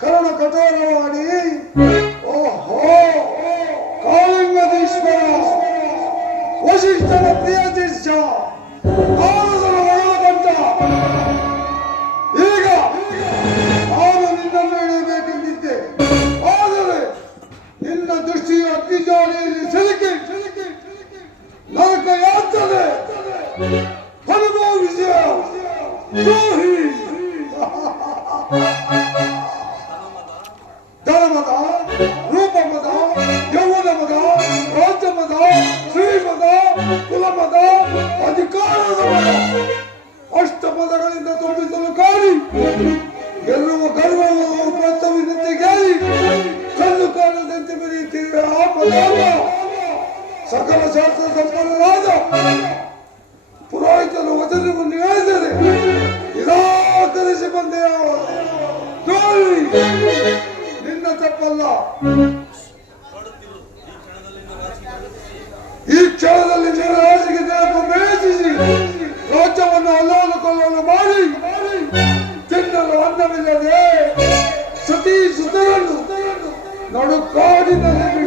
ಕರ್ಣ ಕಠೋರವಾಡಿ ಓಹೋ ಕಾಳಿಂಗದೀಶ್ವರ ವಶಿಷ್ಠನ ಪ್ರಿಯ ಶಿಷ್ಯ ನಾರದನ ಒಳಗಂಟ ಈಗ ನಾನು ನಿನ್ನನ್ನು ಹಿಡಿಯಬೇಕೆಂದಿದ್ದೆ. ಆದರೆ ನಿನ್ನ ದೃಷ್ಟಿಯು ಅಗ್ನಿಜಾಲಿಯಲ್ಲಿ ಸಿಲುಕಿ ನರಕ ಯಾತನೆ ಅನುಭವಿಸಿ ದ್ರೋಹಿ ಧರ್ಮದ ರೂಪಮದ ಯೌವನಮದ ರಾಜ್ಯಮದ ಶ್ರೀಮದ ಕುಲಮದ ಅಧಿಕಾರದ ಮದ ಅಷ್ಟಪದಗಳಿಂದ ತುಂಬಿಸಲು ಕಾಡಿ ಗೆಲ್ಲುವ ಗರ್ವವನ್ನು ಪ್ರಸ್ತವಿನಂತೆ ಗೆಲ್ಲಿ ಕಲ್ಲು ಕಾಲದಂತೆ ಬೆರೆಯುತ್ತಿರುವ ಆ ಪದಾರ್ಥ ಸಕಲ ಶಾಸ್ತ್ರ ಸಂಪನ್ನರಾದ ಪುರೋಹಿತರು ವಚನವನ್ನು ಹೇಳಿದರೆ ನಿರಾಕರಿಸಿ ಬಂದೆ. ನಿನ್ನ ತಪ್ಪಲ್ಲ. ಈ ಕ್ಷಣದಲ್ಲಿ ನಿನ್ನ ರಾಶಿಗೆ ಪ್ರವೇಶಿಸಿ ರಾಜ್ಯವನ್ನು ಅಲ್ಲೋಲ ಕೊಲ್ಲಲು ಮಾಡಿ ತಿನ್ನಲು ಅನ್ನವಿಲ್ಲದೆ ಸತೀ ಸುತರನ್ನು ನಡು ಕಾಡಿನಲ್ಲಿ